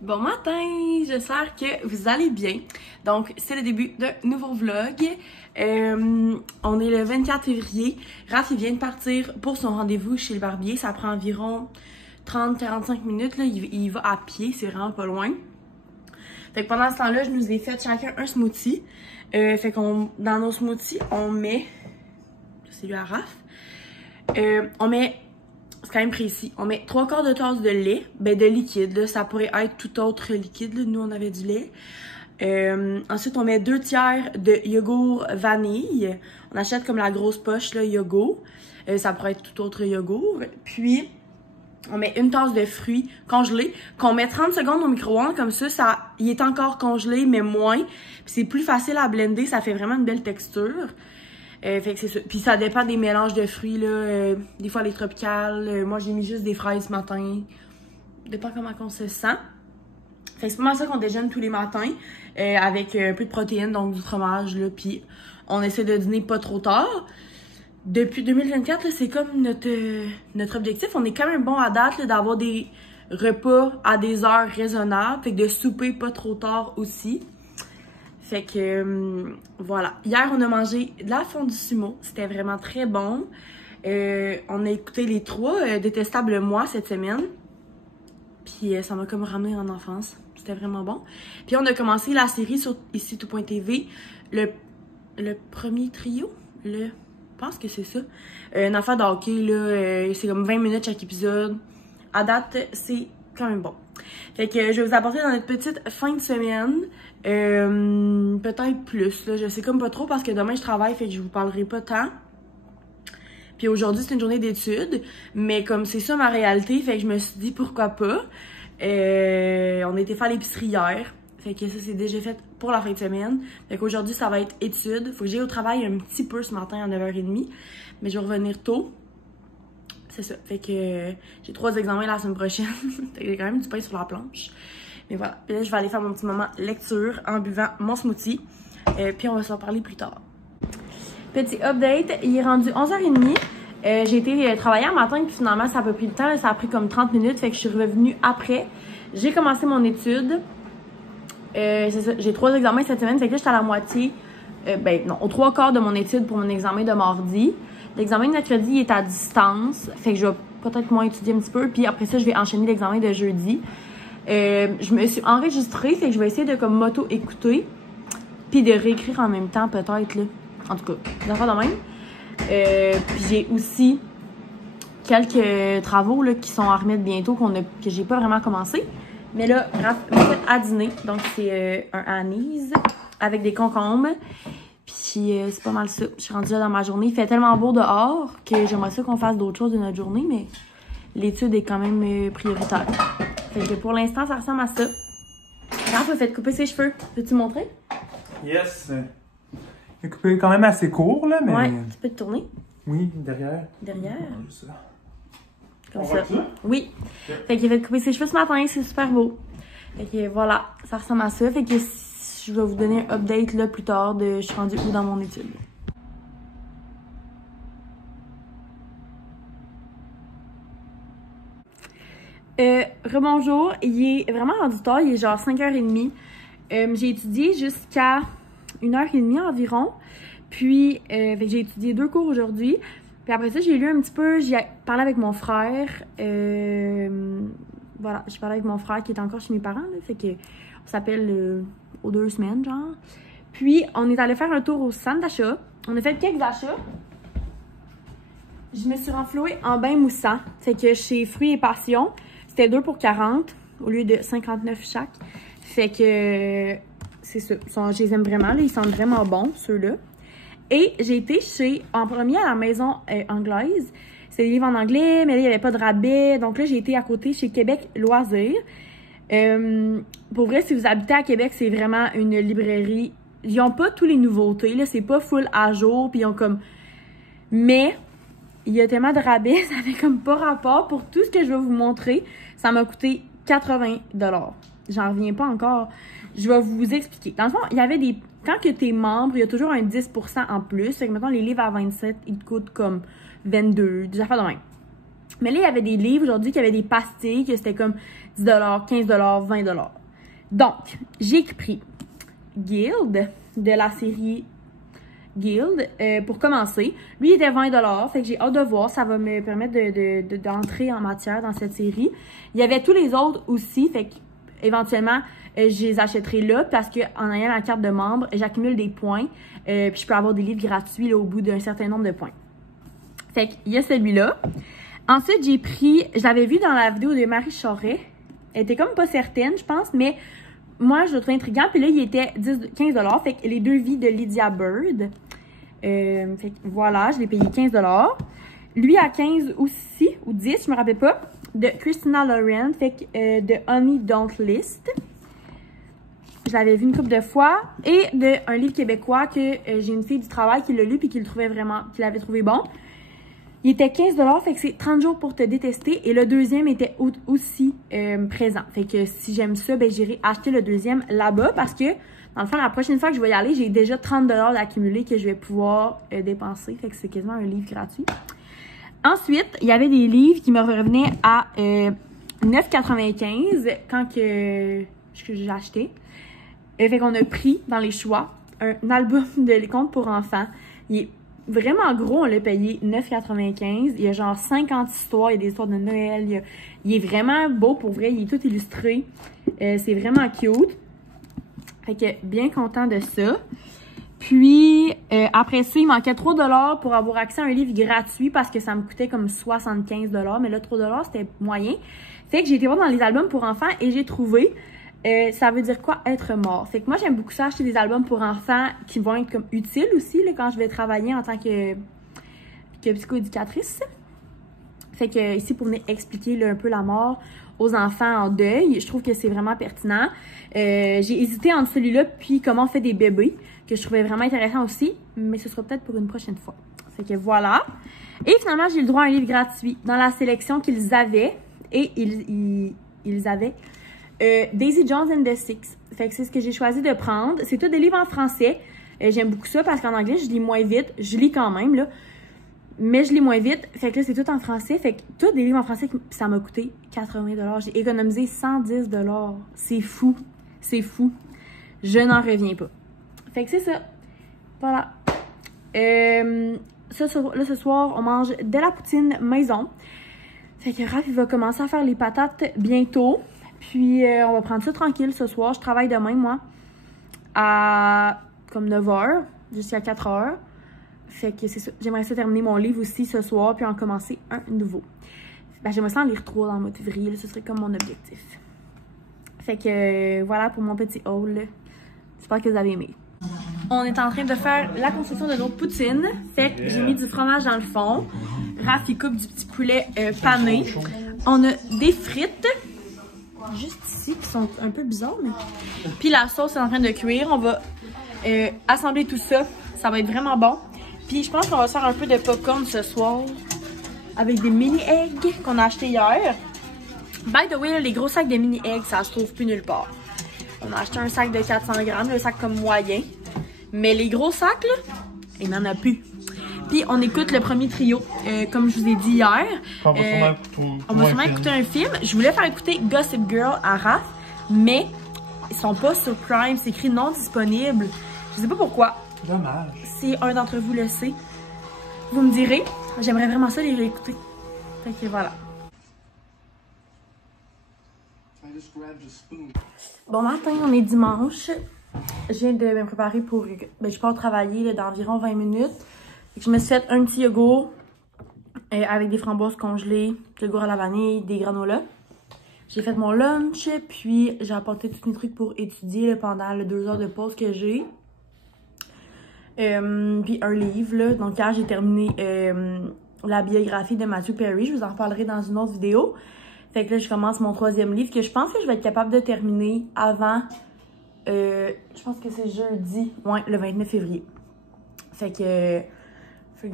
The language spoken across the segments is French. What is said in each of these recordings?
Bon matin, j'espère que vous allez bien. Donc, c'est le début d'un nouveau vlog. On est le 24 février. Raph, il vient de partir pour son rendez-vous chez le barbier. Ça prend environ 30-45 minutes. Là. Il va à pied, c'est vraiment pas loin. Fait que pendant ce temps-là, je nous ai fait chacun un smoothie. Fait qu'on, dans nos smoothies, on met... C'est lui à Raph. On met... C'est quand même précis. On met 3/4 de tasse de lait, ben de liquide, là. Ça pourrait être tout autre liquide, là. Nous on avait du lait. Ensuite on met 2 tiers de yogourt vanille. On achète comme la grosse poche là, yogourt. Ça pourrait être tout autre yogourt. Puis on met une tasse de fruits congelés qu'on met 30 secondes au micro-ondes, comme ça, il est encore congelé mais moins. Puis c'est plus facile à blender, ça fait vraiment une belle texture. Fait que c'est ça. Puis ça dépend des mélanges de fruits, là. Des fois, les tropicales. Moi, j'ai mis juste des fraises ce matin. Dépend comment on se sent. Fait que c'est pas ça qu'on déjeune tous les matins. Avec un peu de protéines, donc du fromage, là. Puis on essaie de dîner pas trop tard. Depuis 2024, c'est comme notre objectif. On est quand même bon à date, d'avoir des repas à des heures raisonnables. Fait que de souper pas trop tard aussi. Fait que, voilà. Hier, on a mangé de la fondue sumo. C'était vraiment très bon. On a écouté les 3 détestables mois cette semaine. Puis ça m'a comme ramené en enfance. C'était vraiment bon. Puis on a commencé la série sur ici tout.tv. Le premier trio. Je pense que c'est ça. Une affaire de hockey, là. C'est comme 20 minutes chaque épisode. À date, c'est quand même bon. Fait que je vais vous apporter dans notre petite fin de semaine. Peut-être plus, là. Je sais comme pas trop parce que demain je travaille, fait que je vous parlerai pas tant. Puis aujourd'hui c'est une journée d'études, mais comme c'est ça ma réalité, fait que je me suis dit pourquoi pas. On a été faire l'épicerie hier, fait que ça c'est déjà fait pour la fin de semaine. Fait qu'aujourd'hui ça va être études. Faut que j'aille au travail un petit peu ce matin à 9h30, mais je vais revenir tôt. C'est ça, fait que j'ai 3 examens la semaine prochaine. Fait que j'ai quand même du pain sur la planche. Mais voilà, puis là je vais aller faire mon petit moment lecture en buvant mon smoothie. Puis on va s'en parler plus tard. Petit update, il est rendu 11h30. J'ai été travailler un matin, puis finalement ça a pas pris le temps. Ça a pris comme 30 minutes, fait que je suis revenue après. J'ai commencé mon étude. C'est ça, j'ai 3 examens cette semaine, fait que là j'étais à la moitié. Aux 3/4 de mon étude pour mon examen de mardi. L'examen de mercredi est à distance, fait que je vais peut-être moins étudier un petit peu. Puis après ça, je vais enchaîner l'examen de jeudi. Je me suis enregistrée, fait que je vais essayer de comme m'auto-écouter. Puis de réécrire en même temps, peut-être, là. En tout cas, des affaires de même. Puis j'ai aussi quelques travaux là, qui sont à remettre bientôt, que j'ai pas vraiment commencé. Mais là, Raph m'a fait à dîner. Donc c'est un anis avec des concombres. Puis c'est pas mal ça. Je suis rendue là dans ma journée. Il fait tellement beau dehors que j'aimerais ça qu'on fasse d'autres choses de notre journée, mais l'étude est quand même prioritaire. Fait que pour l'instant, ça ressemble à ça. Raph a fait couper ses cheveux. Peux-tu montrer? Yes. Il est coupé quand même assez court, là, mais... Ouais, tu peux te tourner? Oui, derrière. Derrière? Juste ça. Comme ça. Oui. Okay. Fait qu'il a fait couper ses cheveux ce matin, c'est super beau. Fait que voilà, ça ressemble à ça. Fait que je vais vous donner un update là plus tard de je suis rendue où dans mon étude. Rebonjour, il est vraiment rendu tard, il est genre 5h30. J'ai étudié jusqu'à 1h30 environ. Puis j'ai étudié 2 cours aujourd'hui. Puis après ça, j'ai lu un petit peu, j'ai parlé avec mon frère. Voilà, j'ai parlé avec mon frère qui est encore chez mes parents. Là, fait que on s'appelle aux 2 semaines, genre. Puis on est allé faire un tour au centre d'achat. On a fait quelques achats. Je me suis renflouée en bain moussant. Fait que chez Fruits et Passion, c'était 2 pour 40 au lieu de 59 chaque. Fait que c'est ça. Je les aime vraiment. Là, ils sentent vraiment bons, ceux-là. Et j'ai été en premier à la maison anglaise. C'est des livres en anglais, mais là, il n'y avait pas de rabais. Donc là, j'ai été à côté chez Québec Loisirs. Pour vrai, si vous habitez à Québec, c'est vraiment une librairie. Ils n'ont pas tous les nouveautés, là. C'est pas full à jour, puis ils ont comme... Mais il y a tellement de rabais, ça fait comme pas rapport. Pour tout ce que je vais vous montrer, ça m'a coûté 80 $. J'en reviens pas encore. Je vais vous expliquer. Dans le fond, il y avait des... Quand que t'es membre, il y a toujours un 10% en plus. Fait que mettons, les livres à 27, ils te coûtent comme 22, des affaires de même. Mais là, il y avait des livres aujourd'hui qui avaient des pastilles, que c'était comme $10, $15, $20. Donc, j'ai pris Guild de la série Guild pour commencer. Lui, il était $20, fait que j'ai hâte de voir. Ça va me permettre d'entrer en matière dans cette série. Il y avait tous les autres aussi, fait que éventuellement, je les achèterai là parce qu'en ayant la carte de membre, j'accumule des points. Puis je peux avoir des livres gratuits là, au bout d'un certain nombre de points. Fait qu'il y a celui-là. Ensuite, j'ai pris, je l'avais vu dans la vidéo de Marie Charret. Elle était comme pas certaine, je pense, mais moi, je le trouve intriguant. Puis là, il était 15$. Fait que les 2 vies de Lydia Bird. Fait que voilà, je l'ai payé 15$. Lui à 15 aussi, ou 10, je me rappelle pas. De Christina Lauren, fait que de Honey Don't List. Je l'avais vu une couple de fois. Et un livre québécois que j'ai une fille du travail qui l'a lu puis qui l'avait trouvé bon. Il était 15$, fait que c'est 30 jours pour te détester. Et le deuxième était aussi présent. Fait que si j'aime ça, ben j'irai acheter le deuxième là-bas parce que, dans le fond, la prochaine fois que je vais y aller, j'ai déjà 30$ d'accumulé que je vais pouvoir dépenser. Fait que c'est quasiment un livre gratuit. Ensuite, il y avait des livres qui me revenaient à 9,95$ quand que j'ai acheté. Fait qu'on a pris dans les choix un album de contes pour enfants. Il est vraiment gros, on l'a payé 9,95$. Il y a genre 50 histoires, il y a des histoires de Noël. Il est vraiment beau pour vrai, il est tout illustré. C'est vraiment cute. Fait que bien content de ça. Puis après ça, il manquait 3$ pour avoir accès à un livre gratuit parce que ça me coûtait comme 75$. Mais là, 3$ c'était moyen. Fait que j'ai été voir dans les albums pour enfants et j'ai trouvé... ça veut dire quoi être mort? Fait que moi j'aime beaucoup ça, acheter des albums pour enfants qui vont être comme utiles aussi là, quand je vais travailler en tant que psychoéducatrice. Fait que ici pour venir expliquer là, un peu la mort aux enfants en deuil, je trouve que c'est vraiment pertinent. J'ai hésité entre celui-là puis comment on fait des bébés, que je trouvais vraiment intéressant aussi, mais ce sera peut-être pour une prochaine fois. Fait que voilà. Et finalement j'ai eu le droit à un livre gratuit dans la sélection qu'ils avaient et ils avaient Daisy Jones and the Six. Fait que c'est ce que j'ai choisi de prendre. C'est tous des livres en français. J'aime beaucoup ça parce qu'en anglais, je lis moins vite. Je lis quand même, là. Mais je lis moins vite. Fait que là, c'est tout en français. Fait que tous des livres en français, ça m'a coûté 80$. J'ai économisé 110$. C'est fou. C'est fou. Je n'en reviens pas. Fait que c'est ça. Voilà. Là, ce soir, on mange de la poutine maison. Fait que Raph, il va commencer à faire les patates bientôt. Puis, on va prendre ça tranquille ce soir. Je travaille demain, moi, à comme 9h jusqu'à 4h. Fait que c'est ça. J'aimerais ça terminer mon livre aussi ce soir, puis en commencer un nouveau. Ben, j'aimerais ça en lire 3 dans le mois de février. Là, ce serait comme mon objectif. Fait que voilà pour mon petit haul. J'espère que vous avez aimé. On est en train de faire la construction de nos poutines. Fait que j'ai mis du fromage dans le fond. Raph, il coupe du petit poulet pané. On a des frites. Juste ici, qui sont un peu bizarres, mais... Puis la sauce est en train de cuire. On va assembler tout ça. Ça va être vraiment bon. Puis je pense qu'on va se faire un peu de popcorn ce soir. Avec des mini-eggs qu'on a acheté hier. By the way, là, les gros sacs de mini-eggs, ça se trouve plus nulle part. On a acheté un sac de 400 grammes, le sac comme moyen. Mais les gros sacs, là, il n'en a plus. Puis on écoute le premier trio, comme je vous ai dit hier. On va sûrement écouter un film. Je voulais faire écouter Gossip Girl à Raph, mais ils sont pas sur Prime. C'est écrit non disponible. Je sais pas pourquoi. Dommage. Si un d'entre vous le sait, vous me direz. J'aimerais vraiment ça les réécouter. Fait que voilà. Bon matin, on est dimanche. Je viens de me préparer pour... Ben, je pars travailler d'environ 20 minutes. Je me suis fait un petit yogourt avec des framboises congelées, du yogourt à la vanille, des granolas. J'ai fait mon lunch, puis j'ai apporté tous mes trucs pour étudier là, pendant les 2 heures de pause que j'ai. Puis un livre, là. Donc hier, j'ai terminé la biographie de Matthew Perry. Je vous en reparlerai dans une autre vidéo. Fait que là, je commence mon 3e livre que je pense que je vais être capable de terminer avant... je pense que c'est jeudi, ouais, le 29 février. Fait que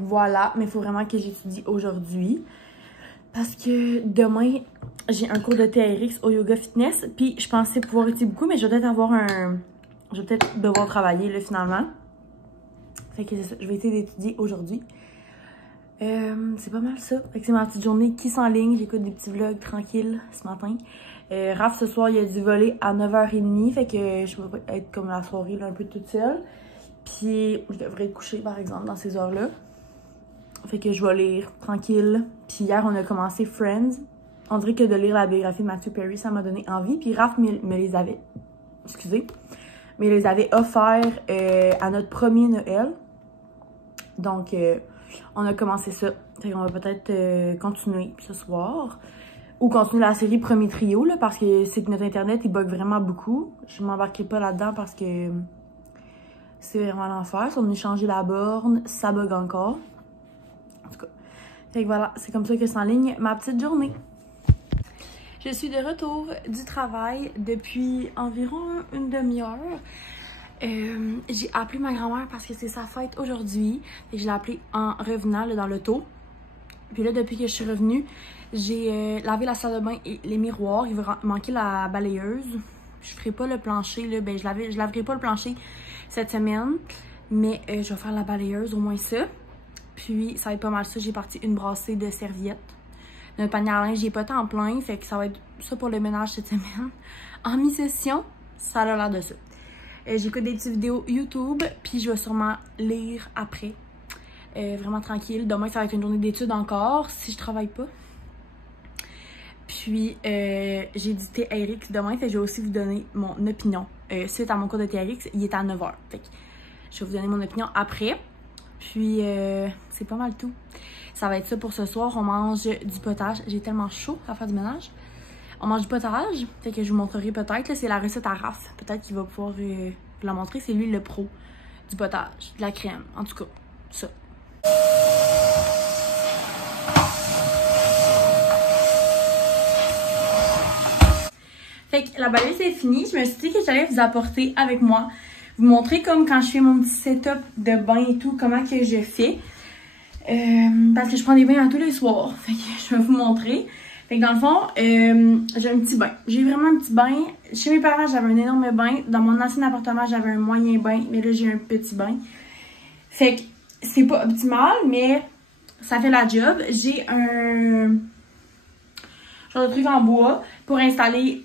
voilà, mais il faut vraiment que j'étudie aujourd'hui. Parce que demain, j'ai un cours de TRX au yoga fitness. Puis je pensais pouvoir étudier beaucoup, mais je vais peut-être avoir un... Je vais peut-être devoir travailler là finalement. Fait que c'est ça, je vais essayer d'étudier aujourd'hui. C'est pas mal ça. Fait que c'est ma petite journée qui s'enligne. J'écoute des petits vlogs tranquilles ce matin. Raph, ce soir, il a dû voler à 9h30, fait que je vais être comme la soirée, là, un peu toute seule. Puis, je devrais être couchée, par exemple, dans ces heures-là. Fait que je vais lire tranquille. Puis hier, on a commencé Friends. On dirait que de lire la biographie de Matthew Perry, ça m'a donné envie. Puis Raph me les avait... Excusez. Mais les avait offerts à notre premier Noël. Donc, on a commencé ça. Fait qu'on va peut-être continuer ce soir. Ou continuer la série Premier Trio, là, parce que c'est que notre Internet, il bug vraiment beaucoup. Je m'embarquerai pas là-dedans parce que c'est vraiment l'enfer. Si on a changé la borne, ça bug encore. En tout cas. Fait que voilà, c'est comme ça que s'enligne ma petite journée. Je suis de retour du travail depuis environ une demi-heure. J'ai appelé ma grand-mère parce que c'est sa fête aujourd'hui. Et je l'ai appelée en revenant là, dans l'auto. Puis là, depuis que je suis revenue, j'ai lavé la salle de bain et les miroirs. Il va manquer la balayeuse. Je ferai pas le plancher, là. Ben, je laverai pas le plancher cette semaine. Mais je vais faire la balayeuse, au moins ça. Puis ça va être pas mal ça. J'ai parti une brassée de serviettes. Notre panier à linge, j'ai pas tant plein. Fait que ça va être ça pour le ménage cette semaine. En mi-session, ça a l'air de ça. J'écoute des petites vidéos YouTube. Puis je vais sûrement lire après. Vraiment tranquille. Demain, ça va être une journée d'études encore, si je travaille pas. Puis, j'ai dit TRX demain, fait que je vais aussi vous donner mon opinion. Suite à mon cours de TRX, il est à 9h. Fait que je vais vous donner mon opinion après. Puis, c'est pas mal tout. Ça va être ça pour ce soir. On mange du potage. J'ai tellement chaud à faire du ménage. On mange du potage. Fait que je vous montrerai peut-être. C'est la recette à Raph. Peut-être qu'il va pouvoir vous la montrer. C'est lui le pro du potage. De la crème. En tout cas, ça. Fait que la balayeuse c'est fini. Je me suis dit que j'allais vous apporter avec moi. Vous montrer comme quand je fais mon petit setup de bain et tout, comment que je fais. Parce que je prends des bains tous les soirs. Fait que je vais vous montrer. Fait que dans le fond, j'ai un petit bain. J'ai vraiment un petit bain. Chez mes parents, j'avais un énorme bain. Dans mon ancien appartement, j'avais un moyen bain. Mais là, j'ai un petit bain. Fait que c'est pas optimal, mais ça fait la job. J'ai un genre de truc en bois pour installer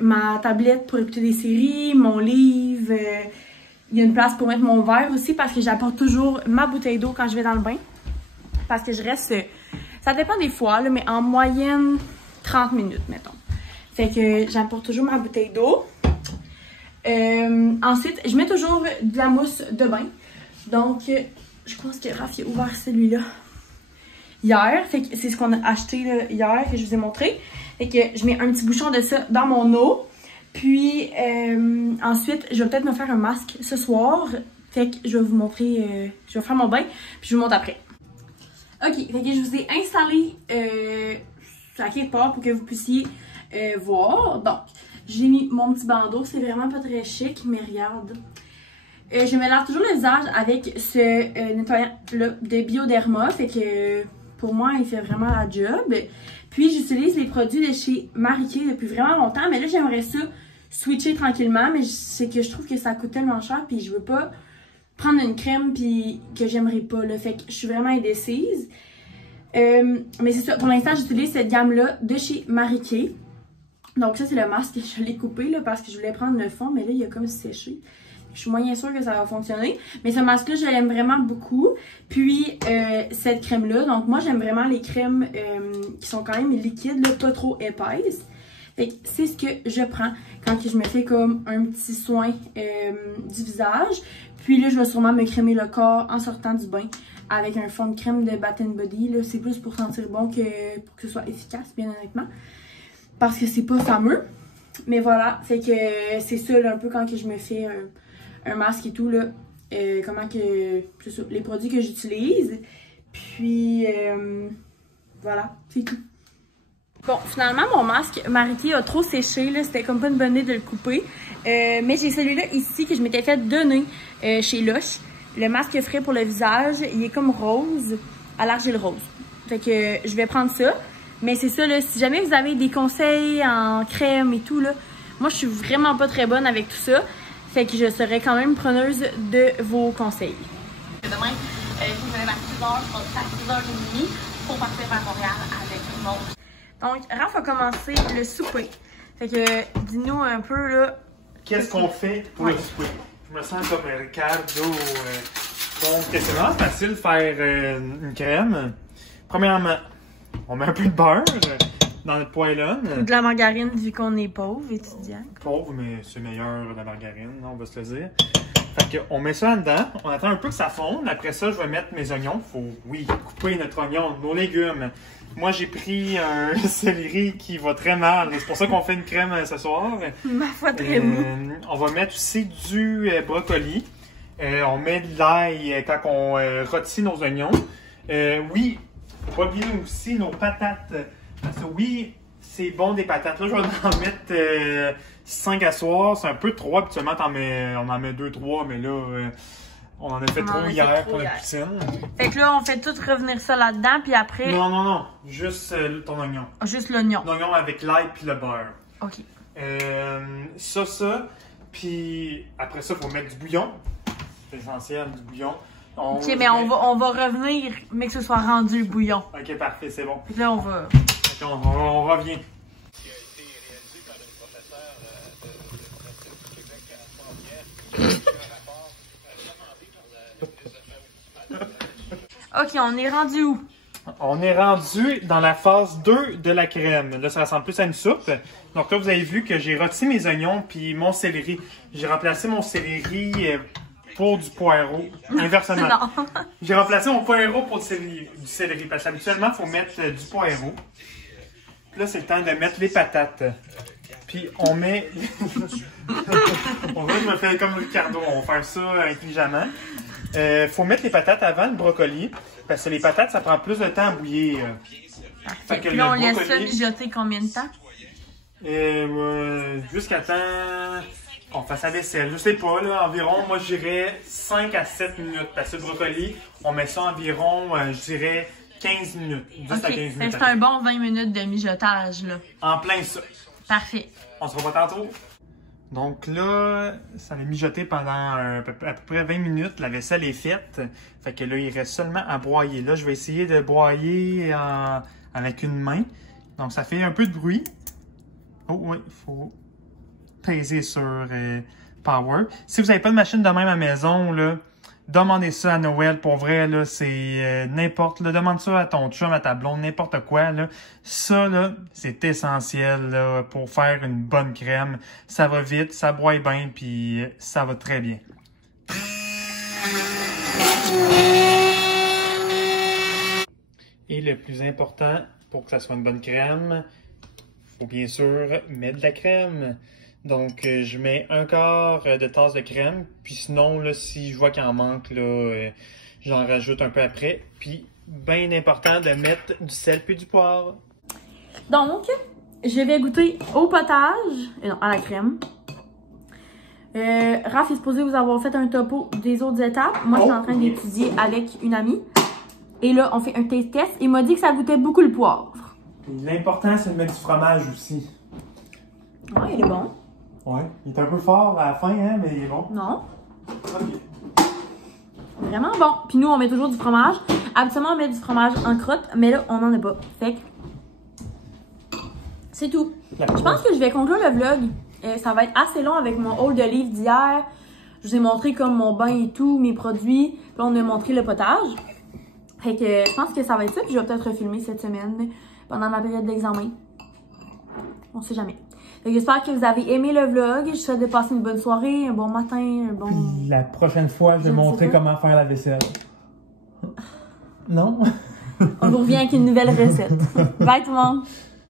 ma tablette pour écouter des séries, mon livre. Il y a une place pour mettre mon verre aussi parce que j'apporte toujours ma bouteille d'eau quand je vais dans le bain. Parce que je reste, ça dépend des fois, là, mais en moyenne 30 minutes, mettons. Fait que j'apporte toujours ma bouteille d'eau. Ensuite, je mets toujours de la mousse de bain. Donc, je pense que Raph a ouvert celui-là hier. Fait que c'est ce qu'on a acheté là, hier que je vous ai montré. Fait que je mets un petit bouchon de ça dans mon eau. Puis, ensuite, je vais peut-être me faire un masque ce soir. Fait que je vais vous montrer, je vais faire mon bain. Puis, je vous montre après. Ok, fait que je vous ai installé à quelque part pour que vous puissiez voir. Donc, j'ai mis mon petit bandeau. C'est vraiment pas très chic, mais regarde. Je me lave toujours le visage avec ce nettoyant-là de Bioderma. Fait que pour moi, il fait vraiment la job. Puis j'utilise les produits de chez Marie Kay depuis vraiment longtemps. Mais là, j'aimerais ça switcher tranquillement. Mais c'est que je trouve que ça coûte tellement cher. Puis je veux pas prendre une crème puis que j'aimerais pas. Là. Fait que je suis vraiment indécise. Mais c'est ça. Pour l'instant, j'utilise cette gamme-là de chez Marie Kay. Donc ça, c'est le masque. Je l'ai coupé là, parce que je voulais prendre le fond. Mais là, il a comme séché. Je suis moyen sûre que ça va fonctionner. Mais ce masque-là, je l'aime vraiment beaucoup. Puis, cette crème-là. Donc, moi, j'aime vraiment les crèmes qui sont quand même liquides, là, pas trop épaisses. Fait que c'est ce que je prends quand je me fais comme un petit soin du visage. Puis là, je vais sûrement me crémer le corps en sortant du bain avec un fond de crème de Bath & Body. Là, c'est plus pour sentir bon que pour que ce soit efficace, bien honnêtement. Parce que c'est pas fameux. Mais voilà, fait que c'est ça, là, un peu quand que je me fais un masque et tout, là, comment que, c'est ça, les produits que j'utilise, puis voilà, c'est tout. Bon, finalement, mon masque, Marie Kay a trop séché, là, c'était comme pas une bonne idée de le couper, mais j'ai celui-là ici que je m'étais fait donner chez Lush, le masque frais pour le visage, il est comme rose, à l'argile rose, fait que je vais prendre ça, mais c'est ça, là, si jamais vous avez des conseils en crème et tout, là, moi, je suis vraiment pas très bonne avec tout ça. Fait que je serai quand même preneuse de vos conseils. Demain, il faut que je me lève à 6h, 6h30 pour partir vers Montréal avec mon. Donc, Raph a commencé le souper. Fait que, dis-nous un peu, là. Qu'est-ce qu'on fait pour le souper? Je me sens comme Ricardo. Donc, c'est vraiment facile de faire une crème. Premièrement, on met un peu de beurre dans notre poêlonne. De la margarine, vu qu'on est pauvre, étudiant. Pauvre, mais c'est meilleur la margarine, on va se le dire. Fait qu'on met ça dedans, on attend un peu que ça fonde. Après ça, je vais mettre mes oignons. Faut, oui, couper notre oignon, nos légumes. Moi, j'ai pris un céleri qui va très mal. C'est pour ça qu'on fait une crème ce soir. Ma foi, très mou. On va mettre aussi du brocoli. On met de l'ail quand on rôtit nos oignons. Oui, pas oublier aussi nos patates. Parce que oui, c'est bon des patates. Là, je vais en mettre 5 à soir. C'est un peu trop. Habituellement, on en met 2-3, mais là, on en a fait trop hier pour la poutine. Fait que là, on fait tout revenir ça là-dedans, puis après... Non. Juste ton oignon. Juste l'oignon. L'oignon avec l'ail puis le beurre. OK. Ça. Puis après ça, il faut mettre du bouillon. C'est essentiel, du bouillon. OK, mais on va revenir, mais que ce soit rendu le bouillon. OK, parfait, c'est bon. Puis là, on va... OK, on revient. OK, on est rendu où? On est rendu dans la phase 2 de la crème. Là, ça ressemble plus à une soupe. Donc là, vous avez vu que j'ai rôti mes oignons puis mon céleri. J'ai remplacé mon céleri pour du poireau. Inversement. Non. J'ai remplacé mon poireau pour du céleri. Parce qu'habituellement, il faut mettre du poireau. Puis là, c'est le temps de mettre les patates. Puis on met... On va, je me fais comme Ricardo. On va faire ça intelligemment. Faut mettre les patates avant le brocoli. Parce que les patates, ça prend plus de temps à bouillir. Fait que là, on laisse ça mijoter combien de temps? Jusqu'à temps qu'on fasse la vaisselle. Je sais pas, là, environ, moi, je dirais 5 à 7 minutes. Parce que le brocoli, on met ça environ, je dirais, 15 minutes. Juste à 15 minutes. C'est un bon 20 minutes de mijotage, là. En plein ça. Parfait. On se revoit tantôt. Donc là, ça va mijoter pendant à peu près 20 minutes. La vaisselle est faite. Fait que là, il reste seulement à broyer. Là, je vais essayer de broyer avec une main. Donc, ça fait un peu de bruit. Oh oui, il faut peser sur Power. Si vous n'avez pas de machine de même à la maison, là, demandez ça à Noël. Pour vrai, là, c'est n'importe. Demande ça à ton chum, à ta blonde, n'importe quoi. Là. Ça, là, c'est essentiel là, pour faire une bonne crème. Ça va vite, ça broie bien, puis ça va très bien. Et le plus important, pour que ça soit une bonne crème, faut bien sûr mettre de la crème. Donc, je mets un quart de tasse de crème. Puis sinon, là, si je vois qu'il en manque, là, j'en rajoute un peu après. Puis, bien important de mettre du sel puis du poivre. Donc, je vais goûter au potage, non, à la crème. Raph est supposé vous avoir fait un topo des autres étapes. Moi, je suis en train d'étudier avec une amie. Et là, on fait un taste test. Il m'a dit que ça goûtait beaucoup le poivre. L'important, c'est de mettre du fromage aussi. Ouais, il est bon. Ouais, il est un peu fort à la fin, hein, mais il est bon. Non. OK. Vraiment bon. Puis nous, on met toujours du fromage. Habituellement, on met du fromage en crotte, mais là, on n'en a pas. Fait que c'est tout. Je pense que je vais conclure le vlog. Ça va être assez long avec mon haul de livres d'hier. Je vous ai montré comme mon bain et tout, mes produits. Puis là, on a montré le potage. Fait que je pense que ça va être ça. Puis je vais peut-être refilmer cette semaine pendant ma période d'examen. On sait jamais. J'espère que vous avez aimé le vlog. Je vous souhaite de passer une bonne soirée, un bon matin, un bon... Puis la prochaine fois, je vais montrer comment faire la vaisselle. Non? On vous revient avec une nouvelle recette. Bye tout le monde!